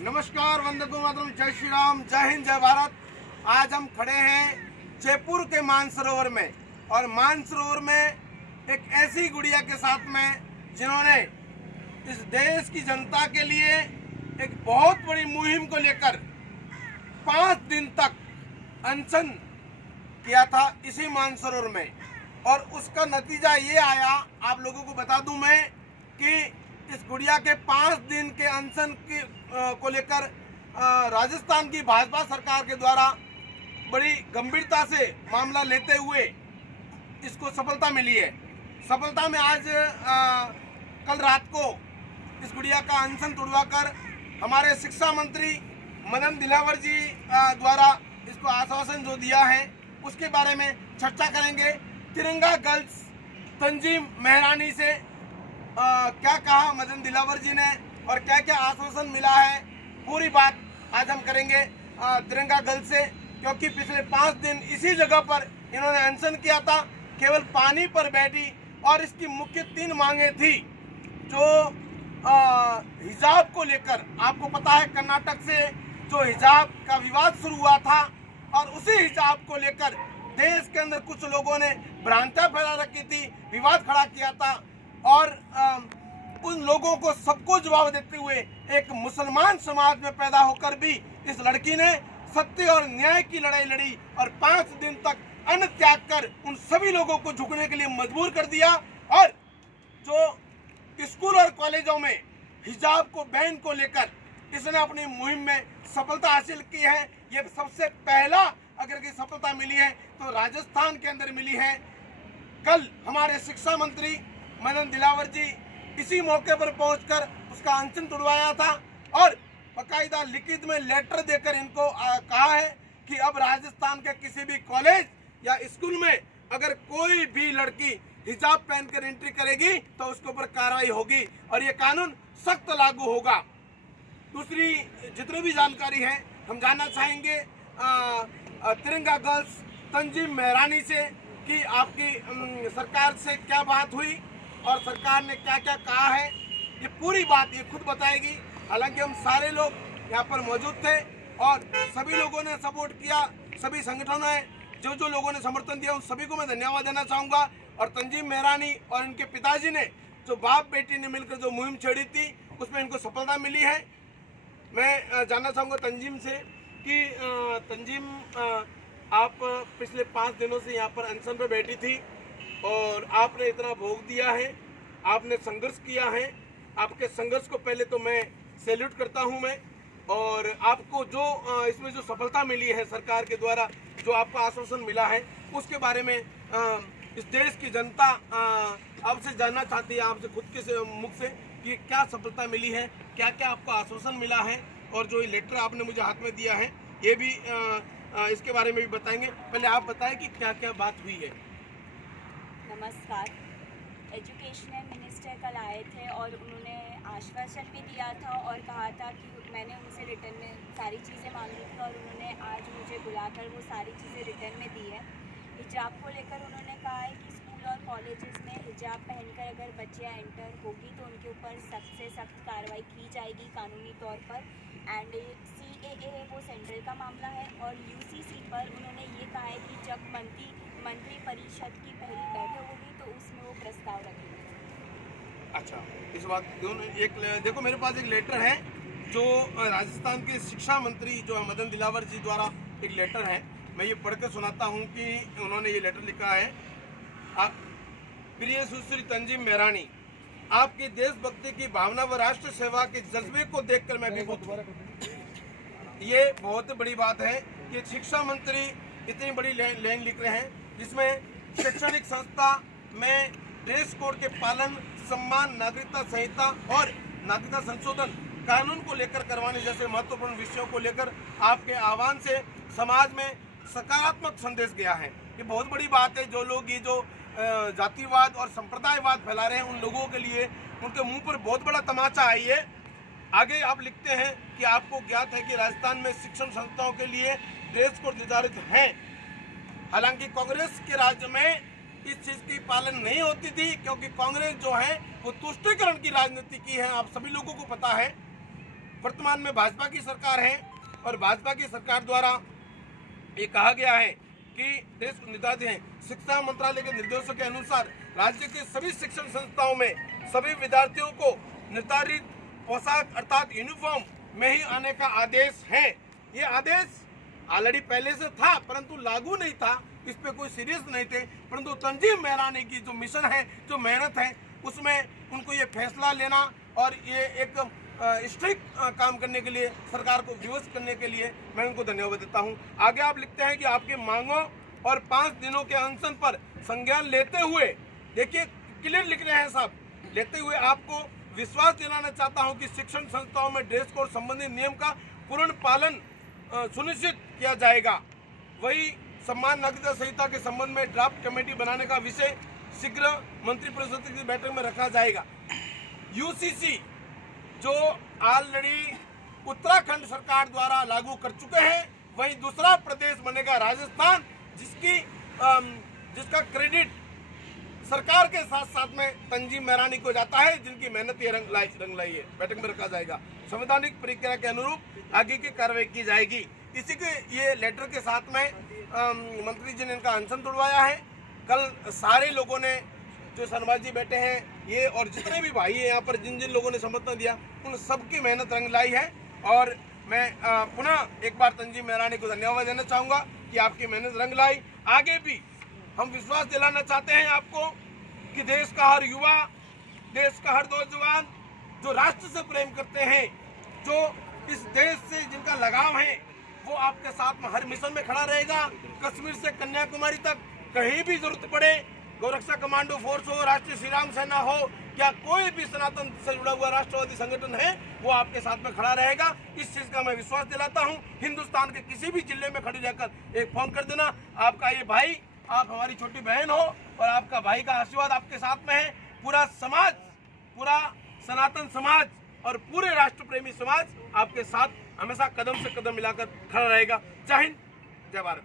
नमस्कार, वंदे मातरम, जय श्री राम, जय हिंद, जय भारत। आज हम खड़े हैं जयपुर के मानसरोवर में, और मानसरोवर में एक ऐसी गुड़िया के साथ में जिन्होंने इस देश की जनता के लिए एक बहुत बड़ी मुहिम को लेकर 5 दिन तक अनशन किया था इसी मानसरोवर में। और उसका नतीजा ये आया, आप लोगों को बता दूं मैं, कि इस गुड़िया के 5 दिन के अनशन को लेकर राजस्थान की भाजपा सरकार के द्वारा बड़ी गंभीरता से मामला लेते हुए इसको सफलता मिली है। सफलता में आज कल रात को इस गुड़िया का अनशन तुड़वाकर हमारे शिक्षा मंत्री मदन दिलावर जी द्वारा इसको आश्वासन जो दिया है उसके बारे में चर्चा करेंगे। तिरंगा गर्ल्स तंजीम मेहरानी से क्या कहा मदन दिलावर जी ने और क्या क्या आश्वासन मिला है, पूरी बात आज हम करेंगे तिरंगा गर्ल्स से। क्योंकि पिछले 5 दिन इसी जगह पर इन्होंने अनशन किया था, केवल पानी पर बैठी, और इसकी मुख्य 3 मांगे थी। जो हिजाब को लेकर, आपको पता है कर्नाटक से जो हिजाब का विवाद शुरू हुआ था, और उसी हिजाब को लेकर देश के अंदर कुछ लोगों ने भ्रांतियां फैला रखी थी, विवाद खड़ा किया था, और उन लोगों को सबको जवाब देते हुए एक मुसलमान समाज में पैदा होकर भी इस लड़की ने सत्य और न्याय की लड़ाई लड़ी और 5 दिन तक अन्न त्याग कर उन सभी लोगों को झुकने के लिए मजबूर कर दिया। और जो स्कूल और कॉलेजों में हिजाब को बैन को लेकर इसने अपनी मुहिम में सफलता हासिल की है। ये सबसे पहला अगर की सफलता मिली है तो राजस्थान के अंदर मिली है। कल हमारे शिक्षा मंत्री मदन दिलावर जी इसी मौके पर पहुंचकर उसका अनशन तुड़वाया था, और बाकायदा लिखित में लेटर देकर इनको कहा है कि अब राजस्थान के किसी भी कॉलेज या स्कूल में अगर कोई भी लड़की हिजाब पहनकर एंट्री करेगी तो उसके ऊपर कार्रवाई होगी और ये कानून सख्त लागू होगा। दूसरी जितनी भी जानकारी है हम जानना चाहेंगे तिरंगा गर्ल्स तंजीम मेहरानी से कि आपकी सरकार से क्या बात हुई और सरकार ने क्या क्या कहा है। ये पूरी बात ये खुद बताएगी। हालांकि हम सारे लोग यहाँ पर मौजूद थे और सभी लोगों ने सपोर्ट किया, सभी संगठनों ने जो लोगों ने समर्थन दिया उन सभी को मैं धन्यवाद देना चाहूँगा। और तंजीम मेहरानी और इनके पिताजी ने जो बाप बेटी ने मिलकर जो मुहिम छेड़ी थी उसमें इनको सफलता मिली है। मैं जानना चाहूँगा तंजीम से कि तंजीम आप पिछले 5 दिनों से यहाँ पर अनशन पर बैठी थी और आपने इतना भोग दिया है, आपने संघर्ष किया है। आपके संघर्ष को पहले तो मैं सैल्यूट करता हूं मैं, और आपको जो इसमें जो सफलता मिली है सरकार के द्वारा, जो आपको आश्वासन मिला है उसके बारे में इस देश की जनता आपसे जानना चाहती है, आपसे खुद के मुख से कि क्या सफलता मिली है, क्या क्या आपको आश्वासन मिला है, और जो लेटर आपने मुझे हाथ में दिया है ये भी इसके बारे में भी बताएंगे। पहले आप बताएं कि क्या क्या बात हुई है। नमस्कार। एजुकेशनल मिनिस्टर कल आए थे और उन्होंने आश्वासन भी दिया था और कहा था कि मैंने उनसे रिटर्न में सारी चीज़ें मांगी थी और उन्होंने आज मुझे बुलाकर वो सारी चीज़ें रिटर्न में दी है। हिजाब को लेकर उन्होंने कहा है कि स्कूल और कॉलेजेस में हिजाब पहनकर अगर बच्चियाँ एंटर होगी तो उनके ऊपर सख्त से सख्त कार्रवाई की जाएगी कानूनी तौर पर। एंड CAA है वो सेंट्रल का मामला है, और UCC पर उन्होंने ये कहा है कि जब मंत्री परिषद की पहली बैठक होगी तो उसमें वो प्रस्ताव रखेंगे। अच्छा, इस बात देखो मेरे पास एक लेटर है जो राजस्थान के शिक्षा मंत्री जो मदन दिलावर जी द्वारा एक लेटर है, मैं ये पढ़कर सुनाता हूँ कि उन्होंने ये लेटर लिखा है। प्रिय सुश्री तंजीम मेहरानी, आपकी देशभक्ति की भावना व राष्ट्र सेवा के जज्बे को देखकर मैं भी ये बहुत बड़ी बात है कि शिक्षा मंत्री इतनी बड़ी लाइन लिख रहे हैं जिसमें शैक्षणिक संस्था में ड्रेस कोड के पालन, सम्मान, नागरिकता संहिता और नागरिकता संशोधन कानून को लेकर करवाने जैसे महत्वपूर्ण विषयों को लेकर आपके आह्वान से समाज में सकारात्मक संदेश गया है। ये बहुत बड़ी बात है। जो लोग ये जो जातिवाद और संप्रदायवाद फैला रहे हैं उन लोगों के लिए उनके मुंह पर बहुत बड़ा तमाचा है ये। आगे आप लिखते हैं कि आपको ज्ञात है कि राजस्थान में शिक्षण संस्थाओं के लिए ड्रेस कोड निर्धारित हैं। हालांकि कांग्रेस के राज्य में इस चीज की पालन नहीं होती थी, क्योंकि कांग्रेस जो है वो तुष्टीकरण की राजनीति की है, आप सभी लोगों को पता है। वर्तमान में भाजपा की सरकार है और भाजपा की सरकार द्वारा ये कहा गया है कि देश को निर्धारित है शिक्षा मंत्रालय के निर्देशों के अनुसार राज्य के सभी शिक्षण संस्थाओं में सभी विद्यार्थियों को निर्धारित पोशाक अर्थात यूनिफॉर्म में ही आने का आदेश है। ये आदेश ऑलरेडी पहले से था परंतु लागू नहीं था, इस पे कोई सीरियस नहीं थे, परंतु तंजीम मेहरानी की जो मिशन है, जो मेहनत है, उसमें उनको ये फैसला लेना और ये एक स्ट्रिक्ट काम करने के लिए, सरकार को विवश करने के लिए मैं उनको धन्यवाद देता हूं। आगे आप लिखते हैं कि आपकी मांगों और 5 दिनों के अनशन पर संज्ञान लेते हुए, देखिए क्लियर लिख रहे हैं साहब, लेते हुए आपको विश्वास दिलाना चाहता हूं कि शिक्षण संस्थाओं में ड्रेस कोड संबंधी नियम का पूर्ण पालन सुनिश्चित किया जाएगा। वही सम्मान नागरिकता संहिता के संबंध में ड्राफ्ट कमेटी बनाने का विषय शीघ्र मंत्रिपरिषद की बैठक में रखा जाएगा। यूसीसी जो ऑलरेडी उत्तराखंड सरकार द्वारा लागू कर चुके हैं, वहीं दूसरा प्रदेश बनेगा राजस्थान, जिसका क्रेडिट सरकार के साथ साथ में तंजीम मेहरानी को जाता है, जिनकी मेहनत ये रंग लाई है। बैठक में रखा जाएगा। संवैधानिक प्रक्रिया के अनुरूप आगे की कार्रवाई की जाएगी। इसी के ये लेटर के साथ में मंत्री जी ने इनका अनशन तोड़वाया है। कल सारे लोगों ने, जो शर्मा जी बैठे हैं ये और जितने भी भाई हैं यहाँ पर, जिन जिन लोगों ने समर्थन दिया, उन सबकी मेहनत रंग लाई है। और मैं पुनः एक बार तंजीम मेहरानी को धन्यवाद देना चाहूँगा कि आपकी मेहनत रंग लाई। आगे भी हम विश्वास दिलाना चाहते हैं आपको कि देश का हर युवा, देश का हर नौजवान जो राष्ट्र से प्रेम करते हैं, जो इस देश से जिनका लगाव है, वो आपके साथ में हर मिशन में खड़ा रहेगा। कश्मीर से कन्याकुमारी तक कहीं भी जरूरत पड़े, गौरक्षा कमांडो फोर्स हो, राष्ट्रीय श्री राम सेना हो, या कोई भी सनातन से जुड़ा हुआ राष्ट्रवादी संगठन है, वो आपके साथ में खड़ा रहेगा। इस चीज का मैं विश्वास दिलाता हूँ। हिंदुस्तान के किसी भी जिले में खड़े रहकर एक फोन कर देना। आपका ये भाई, आप हमारी छोटी बहन हो और आपका भाई का आशीर्वाद आपके साथ में है। पूरा समाज, पूरा सनातन समाज और पूरे राष्ट्र प्रेमी समाज आपके साथ हमेशा कदम से कदम मिलाकर खड़ा रहेगा। जय हिंद, जय भारत।